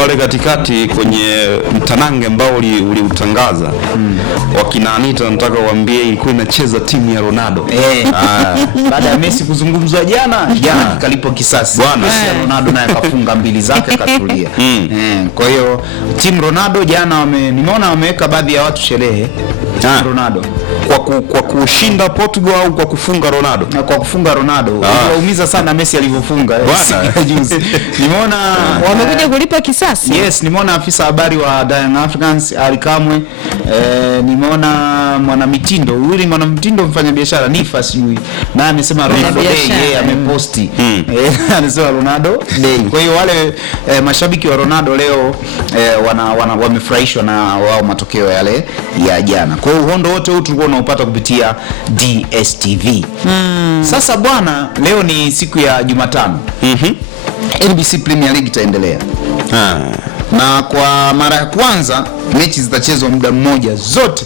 pale katikati kwenye mtanange ambao uliutangaza wakina Anita, nataka uambie ilikuwa inacheza timu ya Ronaldo. Baada ya Messi kuzungumzwa jana kalipo kisasi bwana. Ronaldo naye akafunga mbili zake akatulia. Kwa hiyo timu Ronaldo jana nimeona wameweka baadhi ya watu sherehe Ronaldo kwa kushinda Portugal au kwa kufunga Ronaldo? Kwa kufunga Ronaldo. Waumiza sana Messi alivyofunga juzi. Nimeona wamekuja kulipa kisasi. Yes, nimeona afisa habari wa Young Africans Ali Kamwe, nimeona mwanamitindo mfanya biashara Nifas yui na amesema Ronaldo Day, yeye ameposti anasema Ronaldo Day. Kwa hiyo wale mashabiki wa Ronaldo leo wamefurahishwa na wao matokeo yale ya jana. Kwa hiyo uhondo wote huu tulikuwa unaupata kupitia DStv. Sasa bwana, leo ni siku ya Jumatano. NBC Premier League itaendelea. Na kwa mara ya kwanza mechi zitachezwa muda mmoja zote.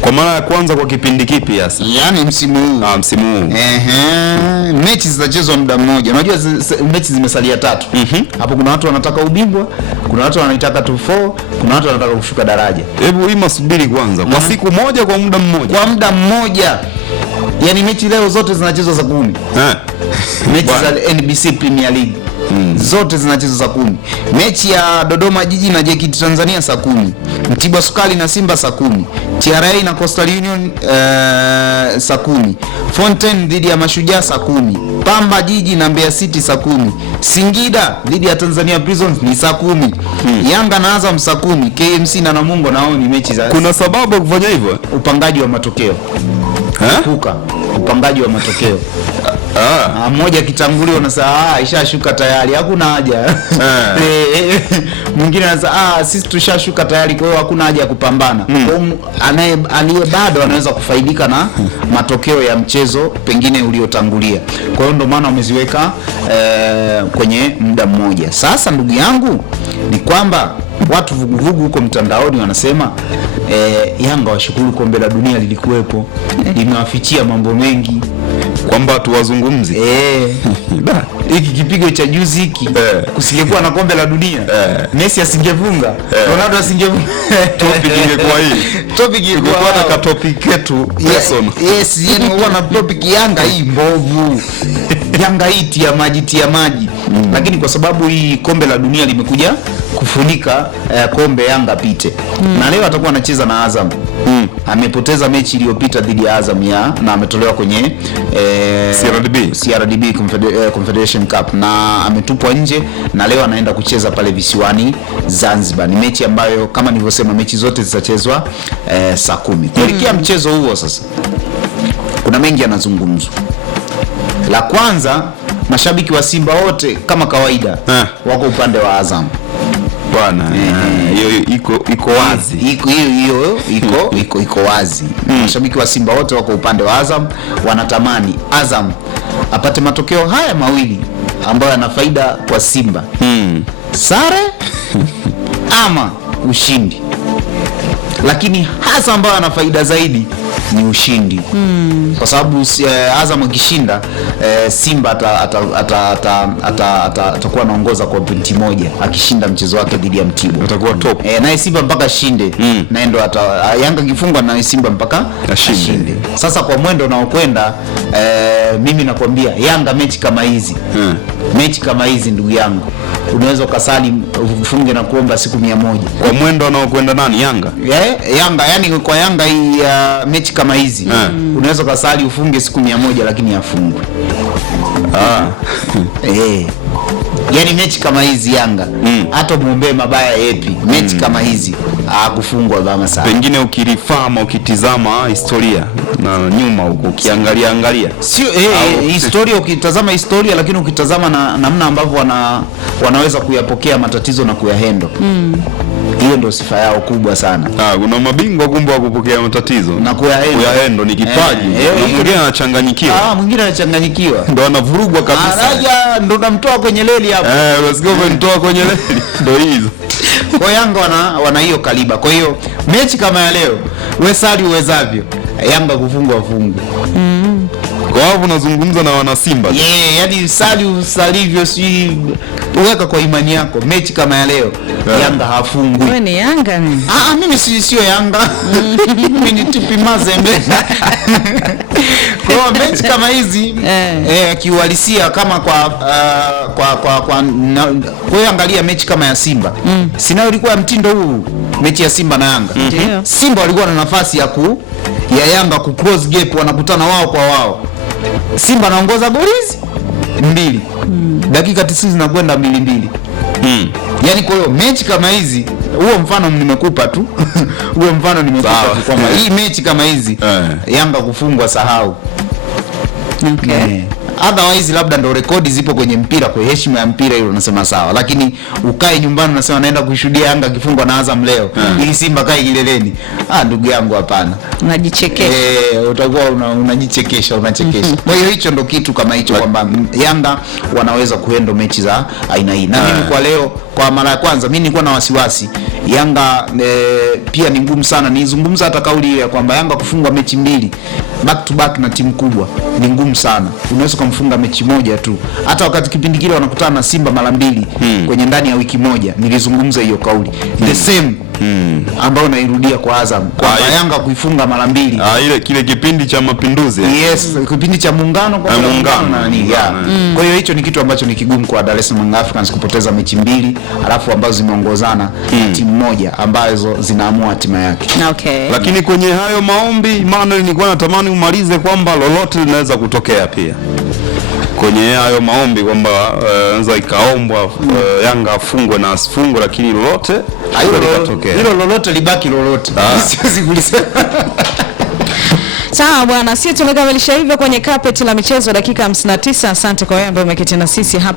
Kwa mara ya kwanza kwa kipindi kipi hasa? Yaani msimu huu. Msimu huu. Mechi zitachezwa muda mmoja. Unajua mechi zimesalia 3. Hapo kuna watu wanataka ubingwa, kuna watu wanataka top 4, kuna watu wanataka kushuka daraja. Hebu hii masubiri kwanza. Kwa siku moja, kwa muda mmoja. Kwa muda mmoja. Yaani mechi leo zote zinachezwa saa 10. Mechi za NBC Premier League zote zinachezwa saa 10. Mechi ya Dodoma Jiji na JKT Tanzania saa 10. Mtibwa Sukari na Simba saa 10. TRA na Coastal Union saa 10. Fountain dhidi ya Mashujaa saa 10. Pamba Jiji na Mbeya City saa 10. Singida dhidi ya Tanzania Prisons ni saa 10. Yanga na Azam saa 10. KMC na Namungo nao ni mechi za. Kuna sababu ya kufanya hivyo? Upangaji wa matokeo. Upangaji wa matokeo. Mmoja kitangulio unasema ishashuka tayari, hakuna haja. Mwingine anasema sisi tushashuka tayari, kwa hiyo hakuna haja ya kupambana. Aliye bado anaweza kufaidika na matokeo ya mchezo pengine uliotangulia. Kwa hiyo ndio maana wameziweka kwenye muda mmoja. Sasa ndugu yangu ni kwamba watu vuguvugu huko mtandaoni wanasema Yanga washukuru kombe la dunia lilikuwepo, limewafichia mambo mengi kwamba tuwazungumzi. Hiki kipigo cha juzi hiki kusingekuwa na kombe la dunia, Messi asingefunga, Ronaldo asingefunga, topic ingekuwa hii. Topic ingekuwa na ka topic ketu person. Yes, yani huwa na topic Yanga hii mbovu. Yanga hii tia maji. Lakini kwa sababu hii kombe la dunia limekuja kufunika kombe, Yanga pite. Na leo atakuwa anacheza na Azam. Amepoteza mechi iliyopita dhidi ya Azam na ametolewa kwenye CRDB Confederation Cup na ametupwa nje, na leo anaenda kucheza pale visiwani Zanzibar. Ni mechi ambayo kama nilivyosema mechi zote zitachezwa saa 10. Kuelekea mchezo huo sasa kuna mengi yanazungumzwa. La kwanza, mashabiki wa Simba wote kama kawaida wako upande wa Azam. Bwana, hiyo iko wazi. Iko wazi. Mashabiki wa Simba wote wako upande wa Azam, wanatamani Azam apate matokeo haya mawili ambayo yana faida kwa Simba. Sare ama ushindi. Lakini hasa ambayo yana faida zaidi ni ushindi. Kwa sababu Azam akishinda, Simba atakuwa anaongoza kwa pointi 1 akishinda mchezo wake dhidi ya Mtibwa. Atakuwa top. Na Simba mpaka shinde. Na ndio Yanga kifungwa na Simba mpaka ashinde. Sasa kwa mwendo unaokwenda, mimi nakwambia Yanga mechi kama hizi. Mechi kama hizi ndugu yangu, unaweza ukasali ufunge na kuomba siku 100. Kwa mwendo unaokwenda nani? Yanga. Yanga, yani kwa Yanga hii mechi kama hizi unaweza ukasali ufunge siku 100 lakini afungwe. Yani mechi kama hizi Yanga hata muombe mabaya yepi, mechi kama hizi kufungwa bama sana. Pengine ukirifama ukitizama historia na nyuma huko ukiangalia sio historia, ukitazama historia, lakini ukitazama na namna ambavyo wanaweza kuyapokea matatizo na kuyahendo. Hiyo ndio sifa yao kubwa sana. Kuna mabingwa kumbe wa kupokea matatizo na kuyahendo ni kipaji. Na mwingine anachanganyikiwa. Mwingine anachanganyikiwa. Ndio anavurugwa kabisa. Ndio namtoa kwenye leli hapo. Unasikia umemtoa kwenye leli. Ndio hizo. Kwa Yanga wana hiyo kaliba. Kwa hiyo mechi kama ya leo, wewe sali uwezavyo, Yanga kufungwa fungu. Kwa hapo unazungumza na wana Simba. Yani salivyo si uweka kwa imani yako. Mechi kama ya leo Yanga hafungwi. Wewe ni Yanga nini? Mimi sio Yanga. Mimi ni TP Mazembe. Kwa mechi kama hizi akiuhalisia kama kwa angalia mechi kama ya Simba. Sina ilikuwa mtindo huu mechi ya Simba na Yanga. Simba walikuwa na nafasi ya Yanga ku close gap, wanakutana wao kwa wao. Simba anaongoza goli 2. Dakika 90 zinakwenda 2-2. Yani kwa hiyo mechi kama hizi, huo mfano nimekupa tu. Huo mfano nimekupa tu kwamba hii mechi kama hizi Yanga kufungwa sahau. Okay. Otherwise labda ndo rekodi zipo kwenye mpira, kwa heshima ya mpira hilo unasema sawa, lakini ukae nyumbani unasema naenda kushuhudia Yanga kifungwa na Azam leo ili Simba kae kileleni. Ndugu yangu hapana. Unajichekesha. Utakuwa unajichekesha, unachekesha. Kwa hiyo hicho ndo kitu kama hicho kwamba Yanga wanaweza kuendo mechi za aina hii. Na mimi kwa leo kwa mara ya kwanza mimi nilikuwa na wasiwasi Yanga pia ni ngumu sana. Nizungumza hata kauli ile ya kwamba Yanga kufungwa mechi 2 back to back na timu kubwa ni ngumu sana. Unaweza kumfunga mechi moja tu. Hata wakati kipindi kile wanakutana na Simba mara 2 kwenye ndani ya wiki moja, nilizungumza hiyo kauli. The same ambao nairudia kwa Azam. Kwa Yanga kuifunga mara 2. Ile kile kipindi cha Mapinduzi. Yes, kipindi cha muungano kwa muungano na nini. Kwa hiyo hicho ni kitu ambacho ni kigumu kwa Dar es Salaam Africans kupoteza mechi 2 alafu ambazo zimeongozana timu moja ambazo zinaamua hatima yake. Okay. Lakini kwenye hayo maombi Manuel, nilikuwa natamani umalize kwamba lolote linaweza kutokea pia kwenye hayo maombi kwamba anza ikaombwa Yanga afungwe na asifungwe, lakini lolote likatokea. Hilo lolote libaki lolote. Siwezi kulisema. Sawa bwana, sisi tumekamilisha hivyo kwenye carpet la michezo dakika 59. Asante kwa wewe ambaye umeketi na sisi hapa.